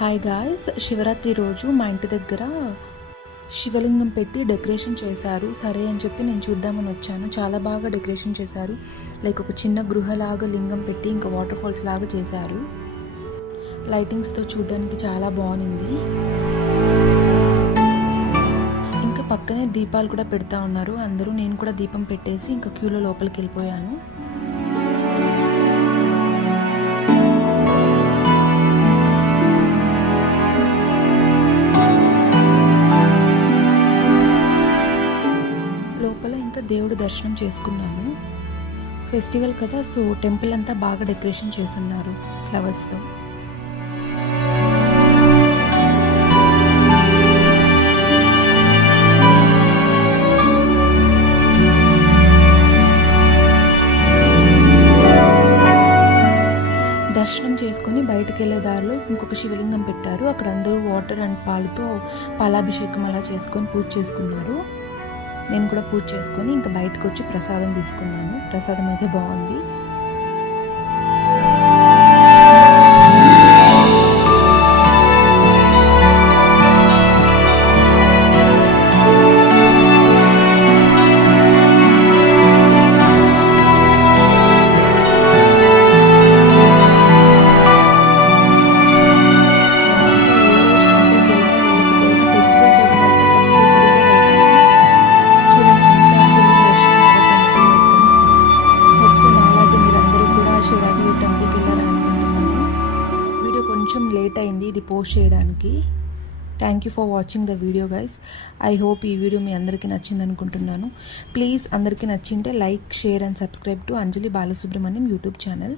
Hi guys, Shivaratri రోజు మా ఇంటి దగ్గర శివలింగం పెట్టి డెకరేషన్ చేశారు. సరే అని చెప్పి నేను చూద్దామని వచ్చాను. చాలా బాగా డెకరేషన్ చేశారు. లైక్ ఒక చిన్న గృహలాగా లింగం పెట్టి ఇంకా వాటర్ ఫాల్స్ లాగా చేశారు. లైటింగ్స్తో చూడడానికి చాలా బాగుంది. ఇంకా పక్కనే దీపాలు కూడా పెడతా ఉన్నారు అందరూ. నేను కూడా దీపం పెట్టేసి ఇంకా క్యూలో లోపలికి వెళ్ళిపోయాను. లోపల ఇంకా దేవుడు దర్శనం చేసుకున్నాను. ఫెస్టివల్ కదా, సో టెంపుల్ అంతా బాగా డెకరేషన్ చేస్తున్నారు ఫ్లవర్స్తో. దర్శనం చేసుకొని బయటకు వెళ్ళే దారిలో ఇంకొక శివలింగం పెట్టారు. అక్కడ అందరూ వాటర్ అండ్ పాలతో పాలాభిషేకం అలా చేసుకొని పూజ చేసుకున్నారు. నేను కూడా పూజ చేసుకొని ఇంకా బయటకు వచ్చి ప్రసాదం తీసుకున్నాను. ప్రసాదం అయితే బాగుంది. కొంచెం లేట్ అయింది ఇది పోస్ట్ చేయడానికి. Thank you for watching the video guys. I hope ఈ వీడియో మీ అందరికీ నచ్చింది అనుకుంటున్నాను. ప్లీజ్ అందరికీ నచ్చింటే like, share and subscribe to Anjali Balasubrahmanyam YouTube channel.